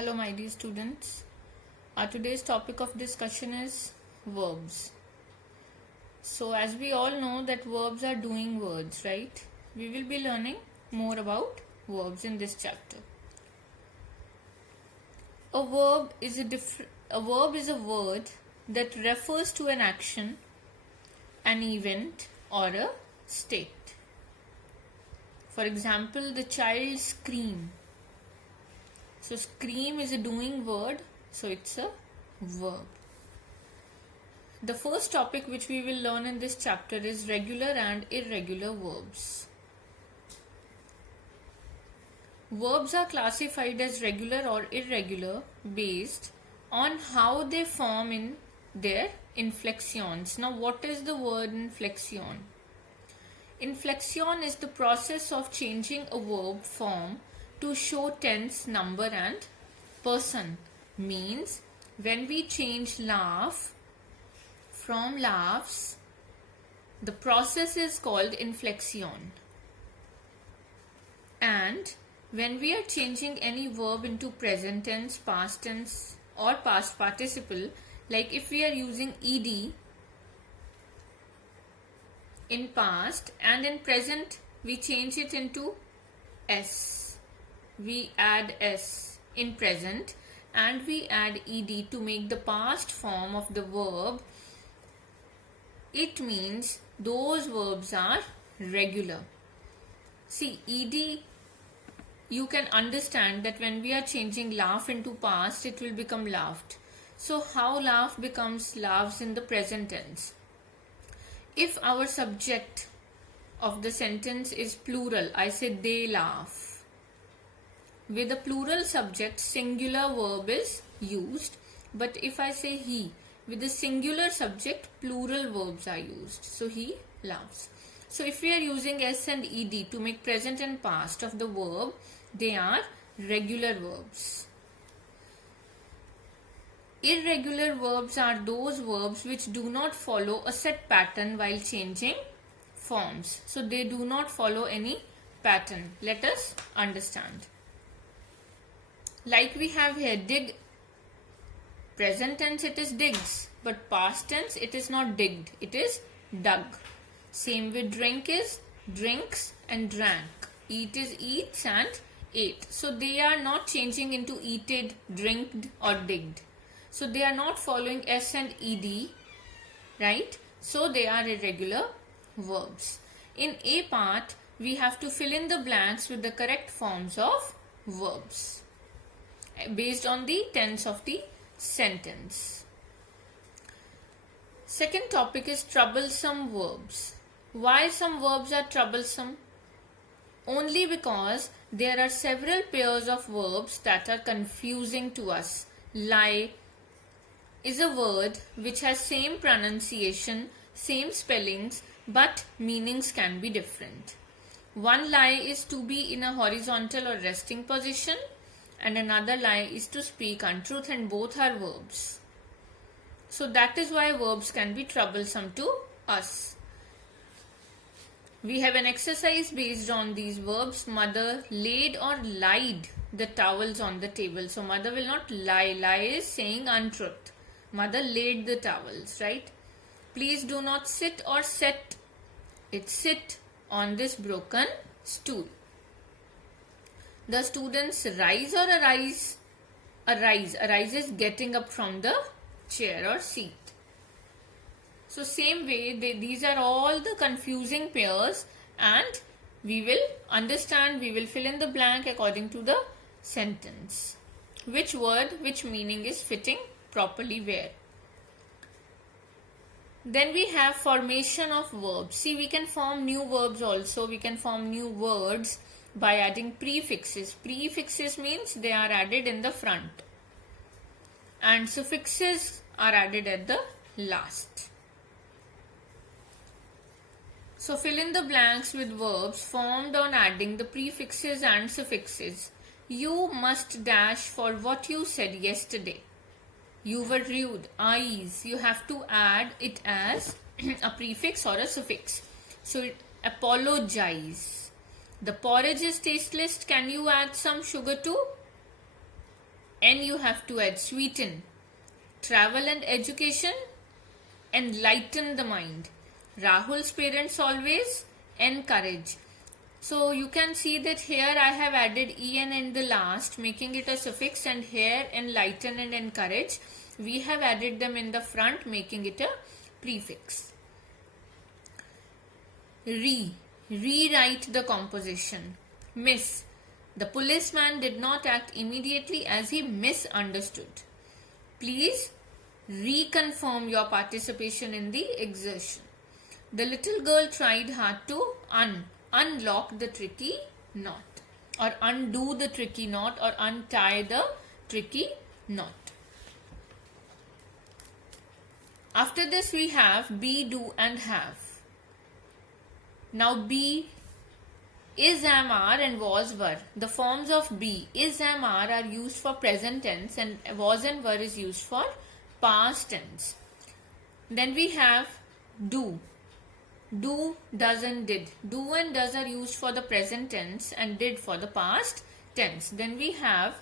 Hello, my dear students. Our today's topic of discussion is verbs. So, as we all know that verbs are doing words, right? We will be learning more about verbs in this chapter. A verb is a word that refers to an action, an event, or a state. For example, the child scream. So scream is a doing word, so it's a verb. The first topic which we will learn in this chapter is regular and irregular verbs. Verbs are classified as regular or irregular based on how they form in their inflections. Now, what is the word inflection? Inflection is the process of changing a verb form to show tense, number and person. Means when we change laugh from laughs, the process is called inflection. And when we are changing any verb into present tense, past tense or past participle, like if we are using ed in past and in present we change it into s. We add s in present and we add ed to make the past form of the verb. It means those verbs are regular. See, ed, you can understand that when we are changing laugh into past, it will become laughed. So how laugh becomes laughs in the present tense? If our subject of the sentence is plural, I say they laugh. With a plural subject, singular verb is used. But if I say he, with a singular subject, plural verbs are used. So he laughs. So if we are using s and ed to make present and past of the verb, they are regular verbs. Irregular verbs are those verbs which do not follow a set pattern while changing forms. So they do not follow any pattern. Let us understand. Like we have here dig. Present tense it is digs, but past tense it is not digged, it is dug. Same with drink is drinks and drank. Eat is eats and ate. So they are not changing into eated, drinked or digged. So they are not following s and ed, right? So they are irregular verbs. In A part, we have to fill in the blanks with the correct forms of verbs based on the tense of the sentence. Second topic is troublesome verbs. Why some verbs are troublesome? Only because there are several pairs of verbs that are confusing to us. Lie is a word which has same pronunciation, same spellings, but meanings can be different. One lie is to be in a horizontal or resting position, and another lie is to speak untruth, and both are verbs. So that is why verbs can be troublesome to us. We have an exercise based on these verbs. Mother laid or lied the towels on the table. So mother will not lie. Lie is saying untruth. Mother laid the towels, right? Please do not sit or set. It's sit on this broken stool. The students rise or arise? Arise. Arise is getting up from the chair or seat. So same way, these are all the confusing pairs, and we will understand, we will fill in the blank according to the sentence. Which word, which meaning is fitting properly where. Then we have formation of verbs. See, we can form new verbs also. We can form new words by adding prefixes. Prefixes means they are added in the front, and suffixes are added at the last. So fill in the blanks with verbs formed on adding the prefixes and suffixes. You must dash for what you said yesterday. You were rude. Eyes. You have to add it as a prefix or a suffix. So apologize. The porridge is tasteless. Can you add some sugar too? N you have to add sweeten. Travel and education, enlighten the mind. Rahul's parents always encourage. So you can see that here I have added en in the last, making it a suffix, and here enlighten and encourage, we have added them in the front, making it a prefix. Rewrite the composition. Miss. The policeman did not act immediately as he misunderstood. Please reconfirm your participation in the exertion. The little girl tried hard to unlock the tricky knot, or undo the tricky knot, or untie the tricky knot. After this we have be, do and have. Now be, is, am, are and was, were. The forms of be, is, am, are used for present tense, and was and were is used for past tense. Then we have do. Do, does and did. Do and does are used for the present tense and did for the past tense. Then we have.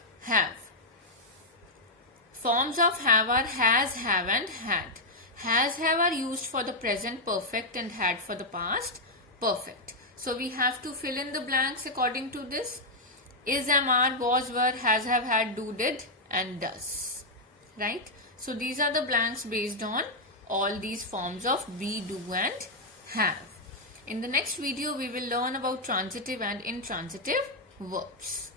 Forms of have are has, have and had. Has, have are used for the present perfect and had for the past perfect. So we have to fill in the blanks according to this. Is, am, are, was, were, has, have, had, do, did and does. Right? So these are the blanks based on all these forms of be, do and have. In the next video, we will learn about transitive and intransitive verbs.